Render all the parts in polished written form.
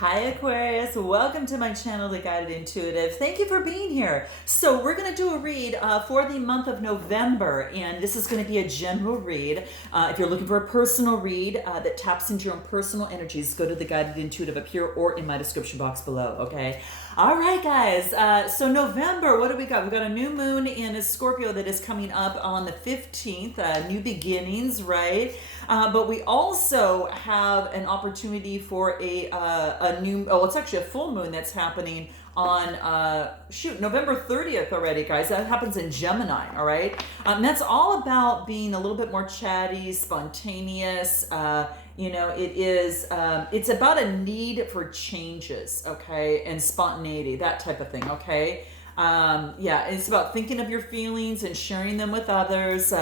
Hi Aquarius, welcome to my channel, The Guided Intuitive. Thank you for being here. So we're going to do a read for the month of November, and this is going to be a general read. If you're looking for a personal read that taps into your own personal energies, go to The Guided Intuitive up here or in my description box below, okay? All right, guys. So November, what do we got? We've got a new moon in a Scorpio that is coming up on the 15th, new beginnings, right? But we also have an opportunity for a new, oh, it's actually a full moon that's happening on, November 30th already, guys. That happens in Gemini, all right? That's all about being a little bit more chatty, spontaneous. It's about a need for changes, okay? And spontaneity, that type of thing, okay? It's about thinking of your feelings and sharing them with others,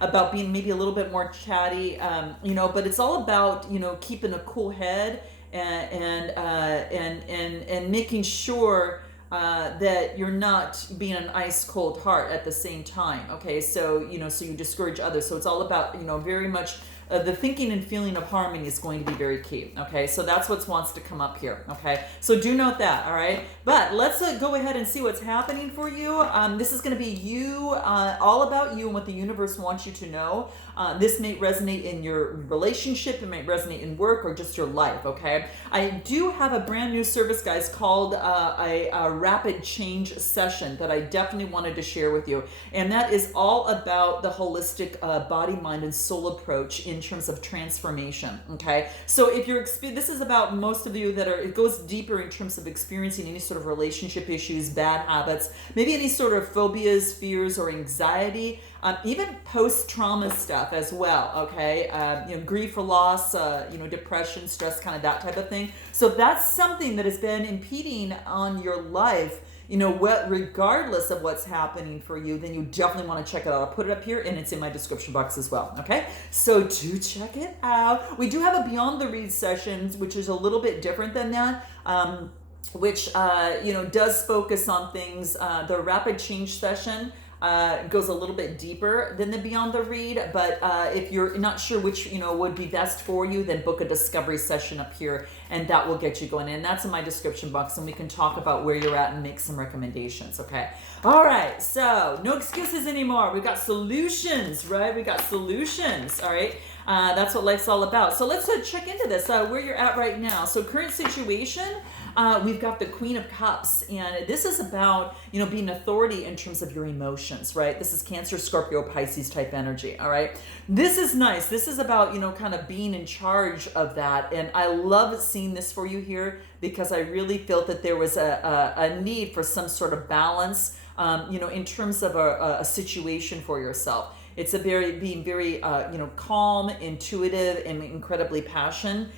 about being maybe a little bit more chatty, but it's all about, keeping a cool head and making sure that you're not being an ice cold heart at the same time. Okay, so you discourage others. So it's all about very much the thinking and feeling of harmony is going to be very key. Okay, so that's what wants to come up here. Okay, so do note that. All right, but let's go ahead and see what's happening for you. This is going to be you, all about you and what the universe wants you to know. This may resonate in your relationship, it might resonate in work or just your life. Okay, I do have a brand new service, guys, called a rapid change session that I definitely wanted to share with you, and that is all about the holistic body, mind, and soul approach in terms of transformation. Okay, so if you're this is about most of you that are, it goes deeper in terms of experiencing any sort of relationship issues, bad habits, maybe any sort of phobias, fears, or anxiety, even post-trauma stuff as well. Okay, grief or loss, depression, stress, kind of that type of thing. So if that's something that has been impeding on your life, regardless of what's happening for you, then you definitely want to check it out. I'll put it up here and it's in my description box as well. Okay, so do check it out. We do have a Beyond the Read sessions, which is a little bit different than that. Which does focus on things. The rapid change session goes a little bit deeper than the Beyond the Read, but if you're not sure which would be best for you, then book a discovery session up here and that will get you going. And that's in my description box and we can talk about where you're at and make some recommendations. Okay, all right, so no excuses anymore. We got solutions, right? We got solutions. All right, that's what life's all about. So let's check into this, where you're at right now. So current situation, we've got the Queen of Cups, and this is about being authority in terms of your emotions, right? This is Cancer, Scorpio, Pisces type energy. All right, this is nice. This is about kind of being in charge of that, and I love seeing this for you here because I really felt that there was a need for some sort of balance, in terms of a situation for yourself. It's being very calm, intuitive, and incredibly passionate.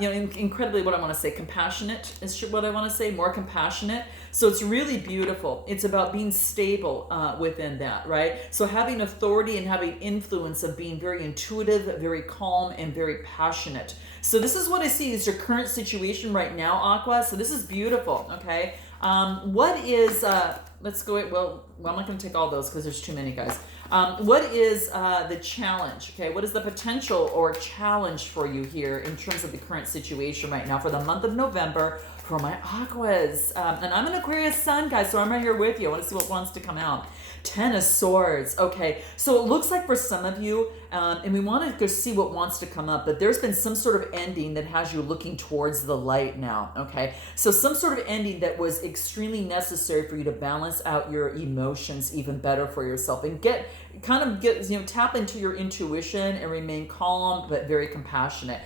Incredibly, what I want to say, compassionate is what I want to say, more compassionate. So it's really beautiful. It's about being stable within that, right? So having authority and having influence of being very intuitive, very calm, and very passionate. So this is what I see is your current situation right now, Aqua. So this is beautiful, okay? What is, let's go, I'm not going to take all those because there's too many, guys. What is the challenge? Okay, what is the potential or challenge for you here in terms of the current situation right now for the month of November for my Aquas? And I'm an Aquarius sun, guys, so I'm right here with you. I want to see what wants to come out. Ten of Swords. Okay, so it looks like for some of you, and we want to go see what wants to come up, but there's been some sort of ending that has you looking towards the light now, okay? So some sort of ending that was extremely necessary for you to balance out your emotions even better for yourself and tap into your intuition and remain calm but very compassionate.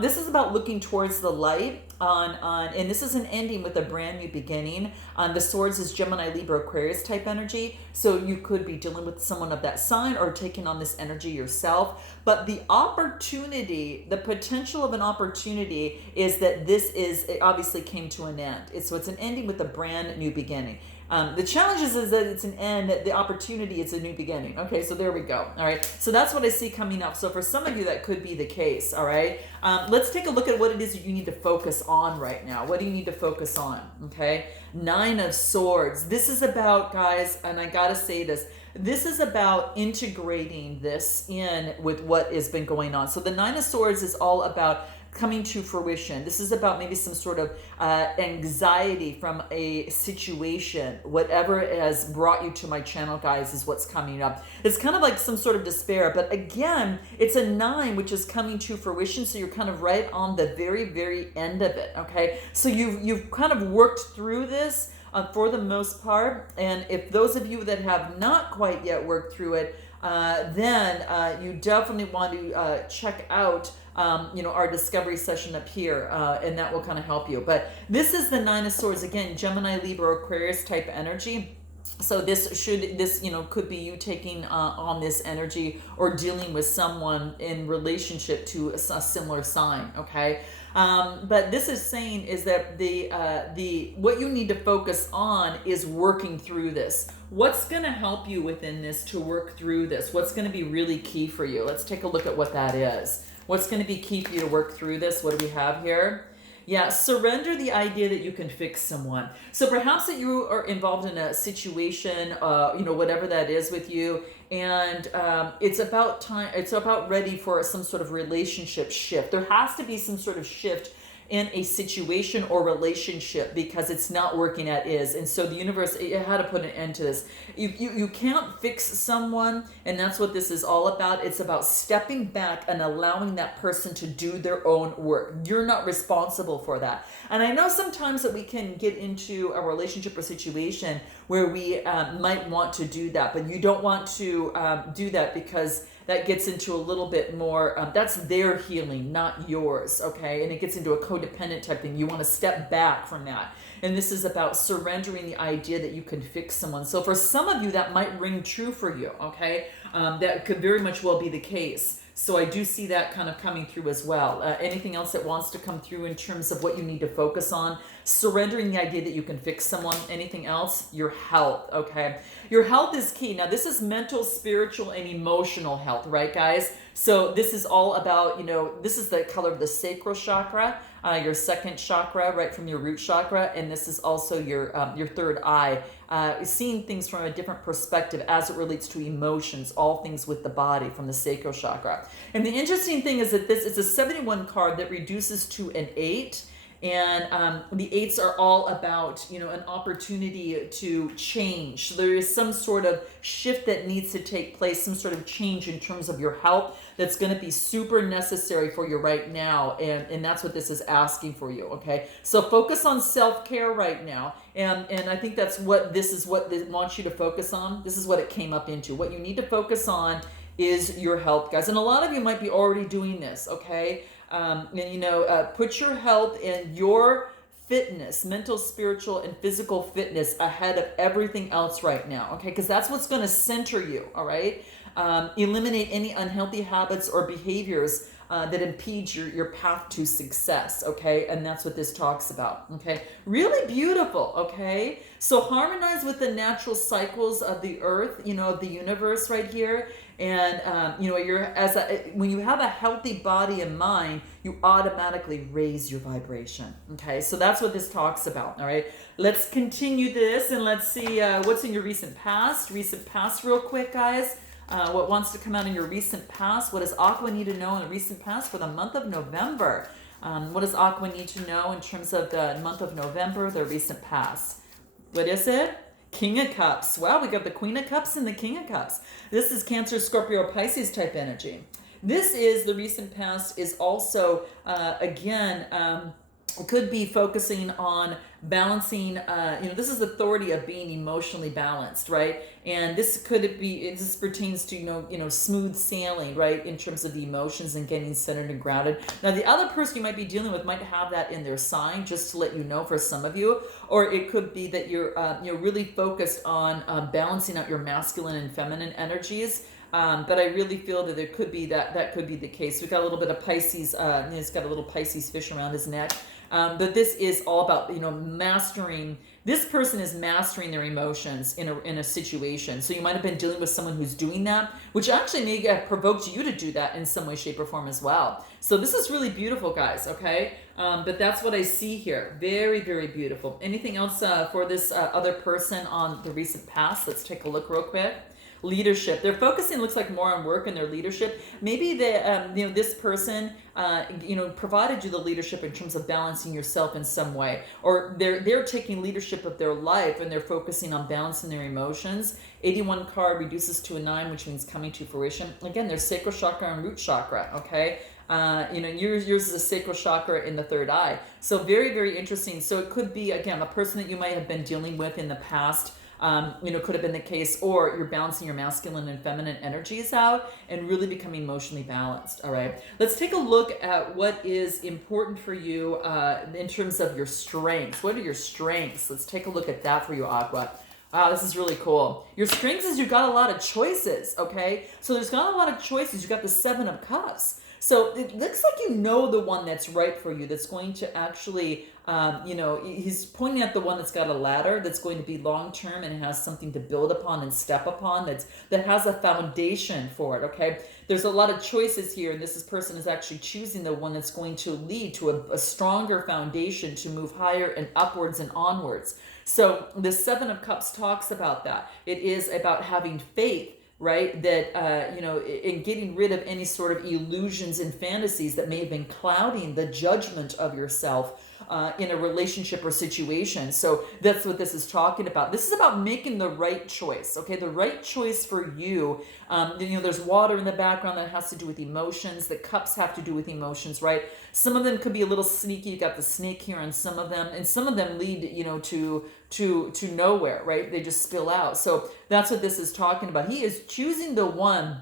This is about looking towards the light and this is an ending with a brand new beginning. The Swords is Gemini, Libra, Aquarius type energy. So you could be dealing with someone of that sign or taking on this energy yourself. But the opportunity, the potential of an opportunity is that it obviously came to an end. So it's an ending with a brand new beginning. The challenge is that it's an end, the opportunity, it's a new beginning. Okay, so there we go. All right, so that's what I see coming up. So for some of you, that could be the case. All right, let's take a look at what it is that you need to focus on right now. What do you need to focus on? Okay, Nine of Swords. This is about, guys, and I gotta say this is about integrating this in with what has been going on. So the Nine of Swords is all about coming to fruition. This is about maybe some sort of anxiety from a situation. Whatever has brought you to my channel, guys, is what's coming up. It's kind of like some sort of despair, but again, it's a 9, which is coming to fruition. So you're kind of right on the very, very end of it. Okay, so you've kind of worked through this for the most part. And if those of you that have not quite yet worked through it, then you definitely want to check out our discovery session up here, and that will kind of help you. But this is the 9 of Swords, again, Gemini, Libra, Aquarius type energy. So this could be you taking on this energy or dealing with someone in relationship to a similar sign. Okay. But this is saying is that the what you need to focus on is working through this. What's going to help you within this to work through this? What's going to be really key for you? Let's take a look at what that is. What's going to be key for you to work through this? What do we have here? Yeah, surrender the idea that you can fix someone. So perhaps that you are involved in a situation, whatever that is with you, and it's about time. It's about ready for some sort of relationship shift. There has to be some sort of shift in a situation or relationship because it's not working as is. And so the universe, it had to put an end to this. You can't fix someone, and that's what this is all about. It's about stepping back and allowing that person to do their own work. You're not responsible for that. And I know sometimes that we can get into a relationship or situation where we might want to do that, but you don't want to do that because that gets into a little bit more, that's their healing, not yours, okay? And it gets into a codependent type thing. You want to step back from that. And this is about surrendering the idea that you can fix someone. So for some of you, that might ring true for you, okay? That could very much well be the case. So I do see that kind of coming through as well. Anything else that wants to come through in terms of what you need to focus on? Surrendering the idea that you can fix someone. Anything else? Your health, okay? Your health is key. Now, this is mental, spiritual, and emotional health, right, guys? So this is all about, this is the color of the sacral chakra, your second chakra, right from your root chakra, and this is also your third eye. Seeing things from a different perspective as it relates to emotions, all things with the body from the sacral chakra. And the interesting thing is that this is a 71 card that reduces to an 8. And the 8s are all about, an opportunity to change. So there is some sort of shift that needs to take place, some sort of change in terms of your health that's going to be super necessary for you right now. And that's what this is asking for you, okay? So focus on self-care right now. And I think that's what this wants you to focus on. This is what it came up into. What you need to focus on is your health, guys. And a lot of you might be already doing this, okay? Put your health and your fitness, mental, spiritual, and physical fitness ahead of everything else right now, okay? Because that's what's going to center you, all right? Eliminate any unhealthy habits or behaviors that impede your path to success, okay? And that's what this talks about, okay? Really beautiful, okay? So harmonize with the natural cycles of the earth, of the universe right here. And, when you have a healthy body and mind, you automatically raise your vibration, okay? So that's what this talks about, all right? Let's continue this and let's see what's in your recent past. Recent past real quick, guys. What wants to come out in your recent past? What does Aqua need to know in the recent past for the month of November? What does Aqua need to know in terms of the month of November, their recent past? What is it? King of Cups. Wow, we got the Queen of Cups and the King of Cups. This is Cancer, Scorpio, Pisces type energy. This is the recent past is also, could be focusing on balancing, this is the authority of being emotionally balanced, right? And this this pertains to, smooth sailing, right? In terms of the emotions and getting centered and grounded. Now, the other person you might be dealing with might have that in their sign, just to let you know for some of you, or it could be that you're really focused on balancing out your masculine and feminine energies. But I really feel that there could be that could be the case. We've got a little bit of Pisces, he's got a little Pisces fish around his neck. But this is all about, mastering. This person is mastering their emotions in a situation. So you might have been dealing with someone who's doing that, which actually may have provoked you to do that in some way, shape, or form as well. So this is really beautiful, guys, okay? But that's what I see here. Very, very beautiful. Anything else for this other person on the recent past? Let's take a look real quick. leadership. They're focusing, looks like, more on work and their leadership. Maybe this person, provided you the leadership in terms of balancing yourself in some way, or they're taking leadership of their life and they're focusing on balancing their emotions. 81 card reduces to a 9, which means coming to fruition. Again, there's sacral chakra and root chakra. Okay. Yours is a sacral chakra in the third eye. So very, very interesting. So it could be, again, a person that you might have been dealing with in the past. Could have been the case, or you're balancing your masculine and feminine energies out and really becoming emotionally balanced. All right, let's take a look at what is important for you in terms of your strengths. What are your strengths? Let's take a look at that for you, Aqua. Wow, this is really cool. Your strengths is you've got a lot of choices, okay? So there's got a lot of choices. You've got the 7 of Cups. So it looks like you know the one that's right for you, that's going to actually, he's pointing at the one that's got a ladder, that's going to be long-term and has something to build upon and step upon, that has a foundation for it, okay? There's a lot of choices here, and this person is actually choosing the one that's going to lead to a stronger foundation to move higher and upwards and onwards. So the 7 of Cups talks about that. It is about having faith, right? That, in getting rid of any sort of illusions and fantasies that may have been clouding the judgment of yourself in a relationship or situation. So that's what this is talking about. This is about making the right choice, okay? The right choice for you. There's water in the background that has to do with emotions. The cups have to do with emotions, right? Some of them could be a little sneaky. You got the snake here on some of them, and some of them lead, to nowhere, right? They just spill out. So that's what this is talking about. He is choosing the one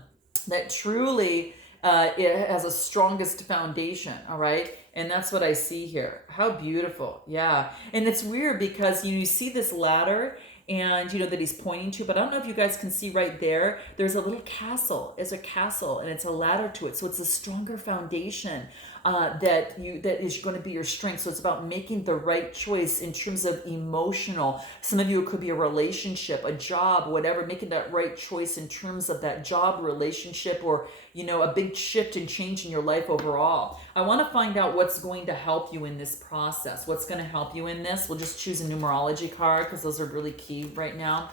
that truly it has a strongest foundation, all right? And that's what I see here. How beautiful. Yeah. And it's weird because you see this ladder and that he's pointing to, but I don't know if you guys can see right there, there's a little castle. It's a castle and it's a ladder to it. So it's a stronger foundation that is going to be your strength. So it's about making the right choice in terms of emotional. Some of you, it could be a relationship, a job, whatever, making that right choice in terms of that job, relationship, or a big shift and change in your life overall. I want to find out what's going to help you in this process. What's going to help you in this? We'll just choose a numerology card because those are really key right now.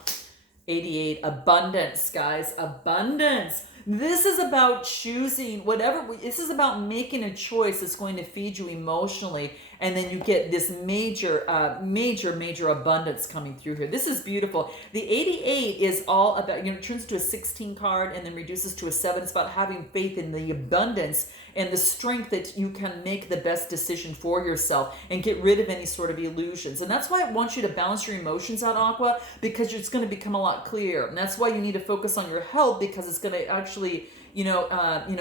88, abundance, guys, abundance. This is about choosing this is about making a choice that's going to feed you emotionally, and then you get this major abundance coming through here. This is beautiful. The 88 is all about, it turns to a 16 card and then reduces to a 7. It's about having faith in the abundance and the strength that you can make the best decision for yourself and get rid of any sort of illusions. And that's why I want you to balance your emotions out, Aqua, because it's going to become a lot clearer. And that's why you need to focus on your health, because it's going to actually,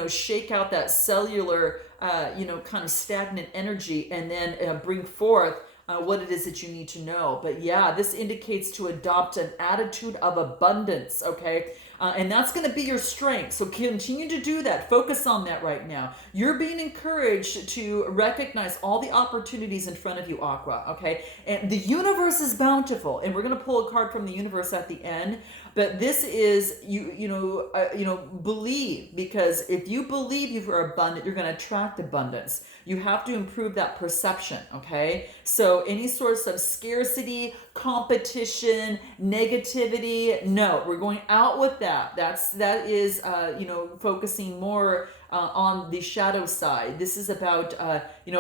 shake out that cellular, kind of stagnant energy, and then bring forth what it is that you need to know. But yeah, this indicates to adopt an attitude of abundance, okay? And that's going to be your strength. So continue to do that. Focus on that right now. You're being encouraged to recognize all the opportunities in front of you, Aqua, okay? And the universe is bountiful. And we're going to pull a card from the universe at the end. But this is, believe, because if you believe you are abundant, you're going to attract abundance. You have to improve that perception, okay? So any sorts of scarcity, competition, negativity, no, we're going out with that. That is, focusing more on the shadow side. This is about,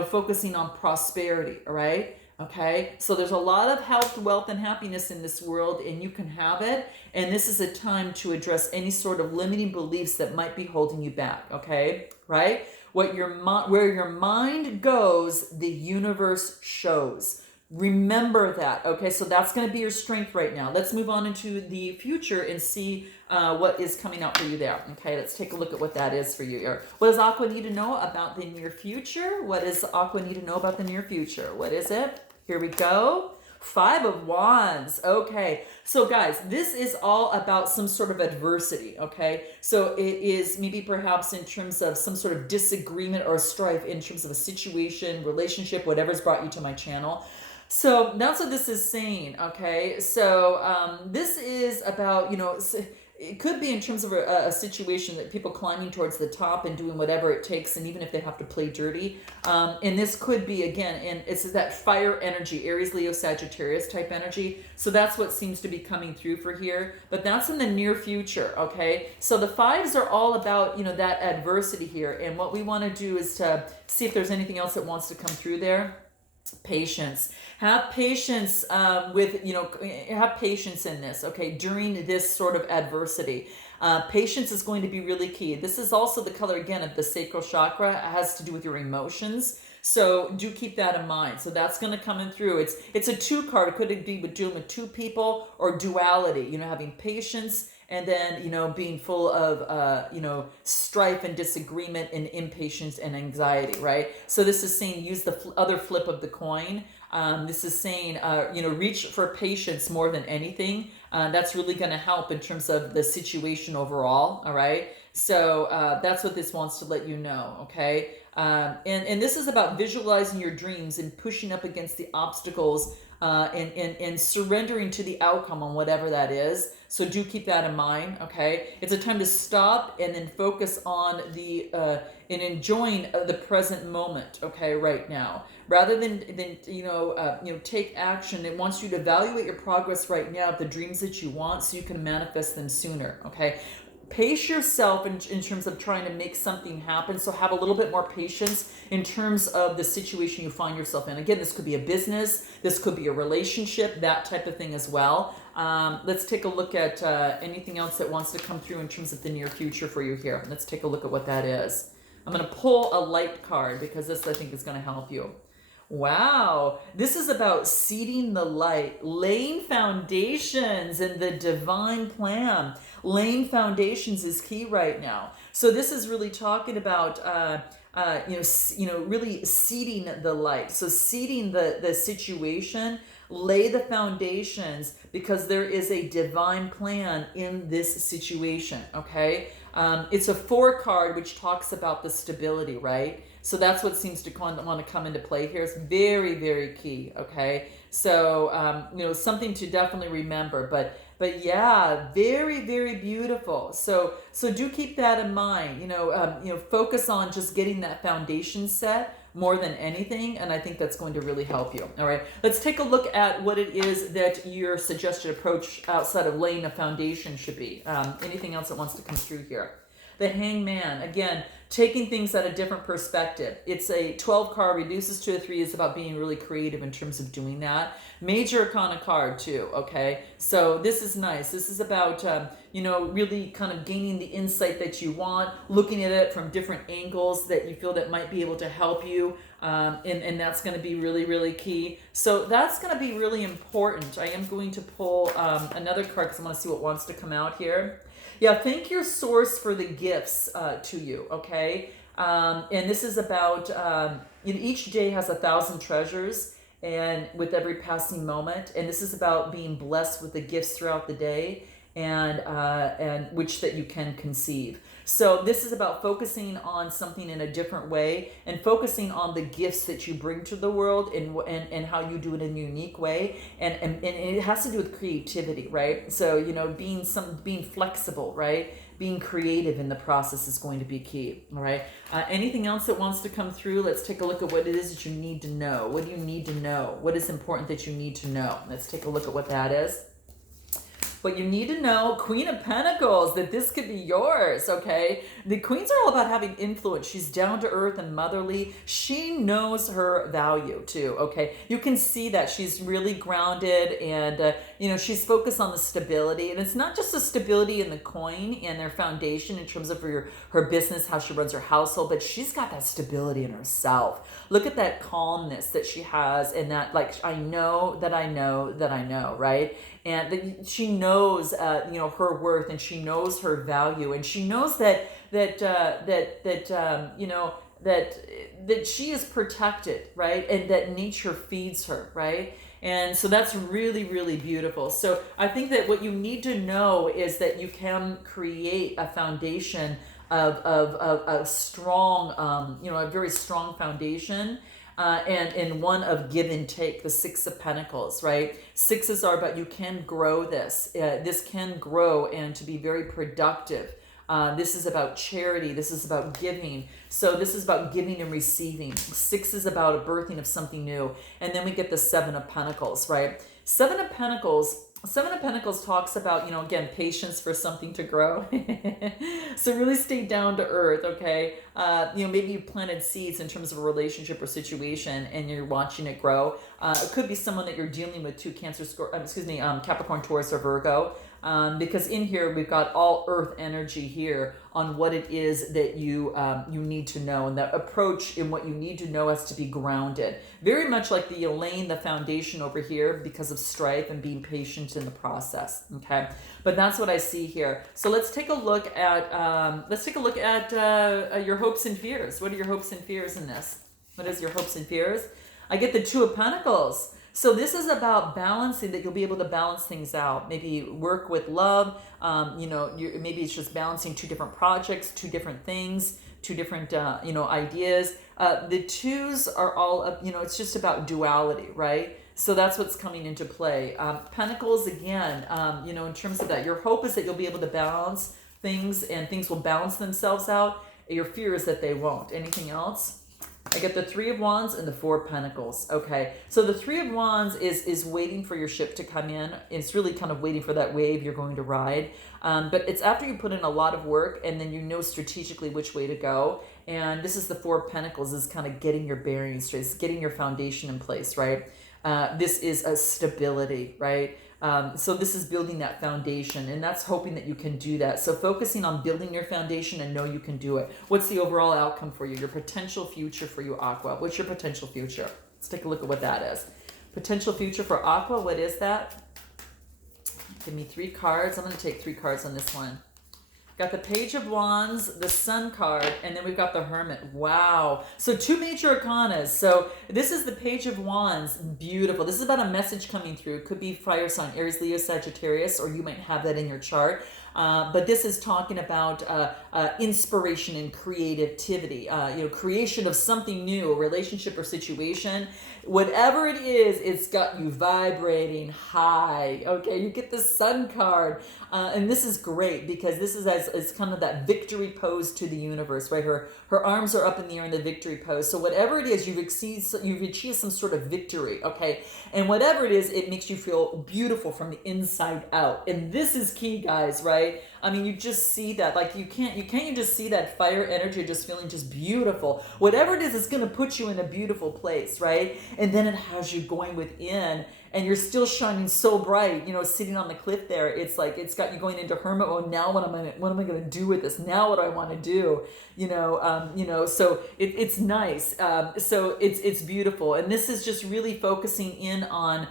focusing on prosperity, all right? Okay, so there's a lot of health, wealth, and happiness in this world, and you can have it. And this is a time to address any sort of limiting beliefs that might be holding you back. Okay, right? Where your mind goes, the universe shows. Remember that. Okay, so that's going to be your strength right now. Let's move on into the future and see what is coming out for you there. Okay, let's take a look at what that is for you here. What does Aqua need to know about the near future? What does Aqua need to know about the near future? What is it? Here we go. 5 of Wands. Okay. So guys, this is all about some sort of adversity. Okay. So it is maybe perhaps in terms of some sort of disagreement or strife in terms of a situation, relationship, whatever's brought you to my channel. So that's what this is saying. Okay. So this is about, it could be in terms of a situation that people climbing towards the top and doing whatever it takes, and even if they have to play dirty. And this could be, again, and it's that fire energy, Aries, Leo, Sagittarius type energy. So that's what seems to be coming through for here. But that's in the near future, okay? So the fives are all about, that adversity here. And what we want to do is to see if there's anything else that wants to come through there. Patience. Have patience have patience in this, okay, during this sort of adversity. Patience is going to be really key. This is also the color, again, of the sacral chakra. It has to do with your emotions. So do keep that in mind. So that's going to come in through. It's a 2 card. It could be dealing with 2 people or duality, having patience and then, being full of, strife and disagreement and impatience and anxiety, right? So this is saying use the other flip of the coin. This is saying, reach for patience more than anything. That's really going to help in terms of the situation overall, all right? So that's what this wants to let you know, okay? And this is about visualizing your dreams and pushing up against the obstacles and surrendering to the outcome on whatever that is. So do keep that in mind, okay? It's a time to stop and then focus on and enjoying the present moment, okay, right now. Rather than take action, it wants you to evaluate your progress right now of the dreams that you want so you can manifest them sooner, okay? Pace yourself in terms of trying to make something happen. So have a little bit more patience in terms of the situation you find yourself in. Again, this could be a business, this could be a relationship, that type of thing as well. Let's take a look at anything else that wants to come through in terms of the near future for you here. Let's take a look at what that is. I'm going to pull a light card because this, I think, is going to help you. Wow, this is about seeding the light, laying foundations in the divine plan. Laying foundations is key right now. So this is really talking about, really seeding the light. So seeding the situation, lay the foundations because there is a divine plan in this situation, okay? It's a 4 card, which talks about the stability, right? So that's what seems to want to come into play here. It's very, very key, okay? So, something to definitely remember. But yeah, very, very beautiful. So do keep that in mind. Focus on just getting that foundation set more than anything, and I think that's going to really help you. All right, let's take a look at what it is that your suggested approach outside of laying a foundation should be. Anything else that wants to come through here? The Hangman, again, taking things at a different perspective. It's a 12 card, reduces to a 3. It's about being really creative in terms of doing that. Major Arcana card too, okay? So this is nice. This is about, really kind of gaining the insight that you want, looking at it from different angles that you feel that might be able to help you. And that's going to be really, really key. So that's going to be really important. I am going to pull another card because I want to see what wants to come out here. Yeah, thank your source for the gifts to you, okay? And this is about, each day has 1,000 treasures and with every passing moment. And this is about being blessed with the gifts throughout the day and which that you can conceive. So this is about focusing on something in a different way and focusing on the gifts that you bring to the world and how you do it in a unique way. And it has to do with creativity, right? So, being flexible, right? Being creative in the process is going to be key, all right? Anything else that wants to come through? Let's take a look at what it is that you need to know. What do you need to know? What is important that you need to know? Let's take a look at what that is. But you need to know, Queen of Pentacles, that this could be yours, okay? The Queens are all about having influence. She's down to earth and motherly. She knows her value too, okay? You can see that she's really grounded and, she's focused on the stability. And it's not just the stability in the coin and their foundation in terms of her business, how she runs her household, but she's got that stability in herself. Look at that calmness that she has and that, like, I know that I know that I know, right? And she knows, her worth, and she knows her value, and she knows that she is protected, right? And that nature feeds her, right? And so that's really, really beautiful. So I think that what you need to know is that you can create a foundation of a strong, a very strong foundation. and one of give and take, the Six of Pentacles, right? Sixes are about you can grow this. This can grow and to be very productive. This is about charity. This is about giving. So this is about giving and receiving. Six is about a birthing of something new. And then we get the Seven of Pentacles, right? Seven of Pentacles talks about, again, patience for something to grow. So really stay down to earth, okay? Maybe you planted seeds in terms of a relationship or situation and you're watching it grow. It could be someone that you're dealing with too, Capricorn, Taurus, or Virgo. Because in here we've got all earth energy here on what it is that you need to know, and that approach in what you need to know has to be grounded, very much like the laying the foundation over here because of strife and being patient in the process. Okay, but that's what I see here. So let's take a look at your hopes and fears. What are your hopes and fears in this? What is your hopes and fears? I get the Two of Pentacles. So this is about balancing, that you'll be able to balance things out. Maybe work with love. Maybe it's just balancing two different projects, two different things, two different, ideas. The twos are all, it's just about duality, right? So that's what's coming into play. Pentacles, again, in terms of that, your hope is that you'll be able to balance things and things will balance themselves out. Your fear is that they won't. Anything else? I get the Three of Wands and the Four of Pentacles. Okay, so the Three of Wands is waiting for your ship to come in. It's really kind of waiting for that wave you're going to ride. But it's after you put in a lot of work and then you know strategically which way to go. And this is the Four of Pentacles, is kind of getting your bearings straight. It's getting your foundation in place, right? This is a stability, right? So this is building that foundation, and that's hoping that you can do that. So focusing on building your foundation and know you can do it. What's the overall outcome for you? Your potential future for you, Aqua. What's your potential future? Let's take a look at what that is. Potential future for Aqua, what is that? Give me 3 cards. I'm going to take 3 cards on this one. Got the Page of Wands, the Sun card, and then we've got the Hermit. Wow. So 2 major arcanas. So this is the Page of Wands. Beautiful. This is about a message coming through. It could be fire sign, Aries, Leo, Sagittarius, or you might have that in your chart. But this is talking about inspiration and creativity, creation of something new, a relationship or situation. Whatever it is, it's got you vibrating high. Okay, you get the Sun card. And this is great because this is as kind of that victory pose to the universe, right? Her arms are up in the air in the victory pose. So whatever it is, you've achieved some sort of victory, okay? And whatever it is, it makes you feel beautiful from the inside out. And this is key, guys, right? I mean, you just see that, like you can't just see that fire energy just feeling just beautiful. Whatever it is, it's going to put you in a beautiful place, right? And then it has you going within, and you're still shining so bright, sitting on the cliff there. It's like, it's got you going into hermit mode. Now what am I going to do with this? Now what do I want to do? So it's nice. So it's beautiful. And this is just really focusing in on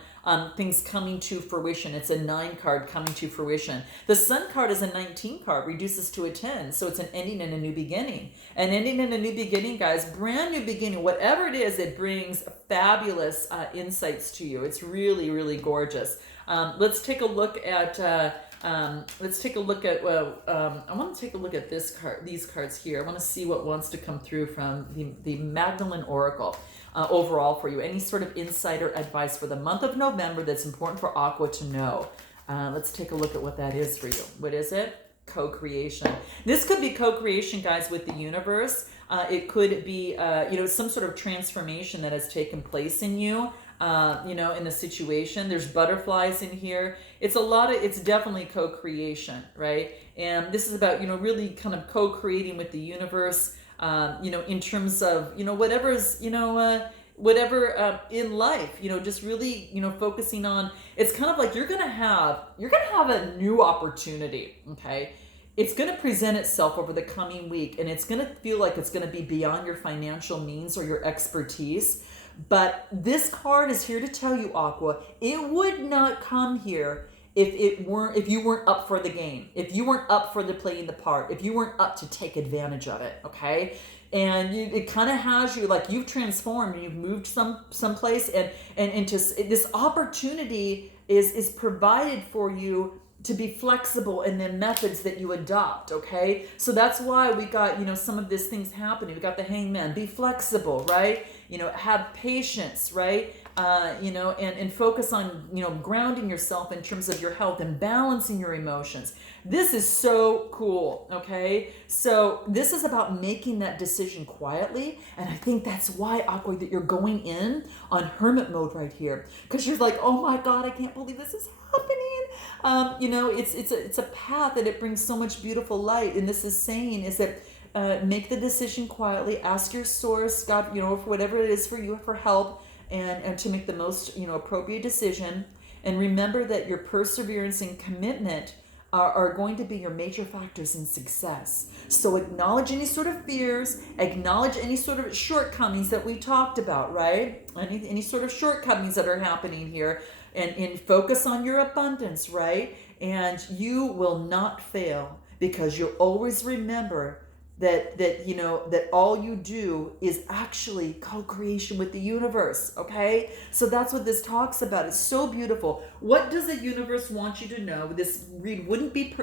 things coming to fruition. It's a 9 card coming to fruition. The Sun card is a 19 card, reduces to a 10. So it's an ending and a new beginning. An ending and a new beginning, guys, brand new beginning. Whatever it is, it brings fabulous insights to you. It's really, really gorgeous. Let's take a look at I want to take a look at these cards here. I want to see what wants to come through from the Magdalene Oracle overall for you. Any sort of insider advice for the month of November that's important for Aqua to know. Let's take a look at what that is for you. What is it? Co-creation. This could be co-creation, guys, with the universe. It could be, some sort of transformation that has taken place in you. In the situation. There's butterflies in here. It's definitely co-creation, right? And this is about, really kind of co-creating with the universe, in terms of, whatever's, whatever in life, just really, focusing on, it's kind of like you're going to have a new opportunity, okay? It's going to present itself over the coming week, and it's going to feel like it's going to be beyond your financial means or your expertise. But this card is here to tell you, Aqua, it would not come here if you weren't up for the game, if you weren't up for playing the part, if you weren't up to take advantage of it, okay? And it kind of has you, like, you've transformed and you've moved someplace, and just this opportunity is provided for you to be flexible in the methods that you adopt, okay? So that's why we got, some of these things happening. We got the Hangman, be flexible, right? have patience, right? And focus on, grounding yourself in terms of your health and balancing your emotions. This is so cool, okay? So this is about making that decision quietly, and I think that's why, Aqua, that you're going in on hermit mode right here, because you're like, oh my God, I can't believe this is happening. It's a path, and it brings so much beautiful light, and this is saying is that make the decision quietly, ask your source, God, for whatever it is for you, for help, and to make the most appropriate decision. And remember that your perseverance and commitment are going to be your major factors in success. So acknowledge any sort of fears, acknowledge any sort of shortcomings that we talked about, right? Any sort of shortcomings that are happening here, and focus on your abundance, right? And you will not fail, because you'll always remember that all you do is actually co-creation with the universe. Okay, so that's what this talks about. It's so beautiful. What does the universe want you to know? This read wouldn't be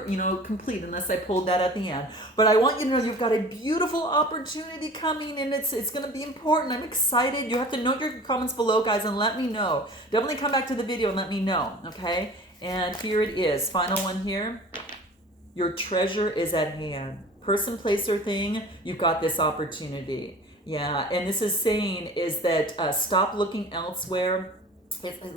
complete unless I pulled that at the end, but I want you to know you've got a beautiful opportunity coming, and it's going to be important. I'm excited. You have to note your comments below, guys, and let me know. Definitely come back to the video and let me know. Okay, and here it is, final one here. Your treasure is at hand. Person, place, or thing, you've got this opportunity. Yeah, and this is saying is that stop looking elsewhere.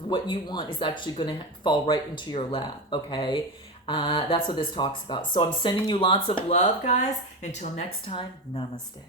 What you want is actually going to fall right into your lap, okay? That's what this talks about. So I'm sending you lots of love, guys. Until next time, namaste.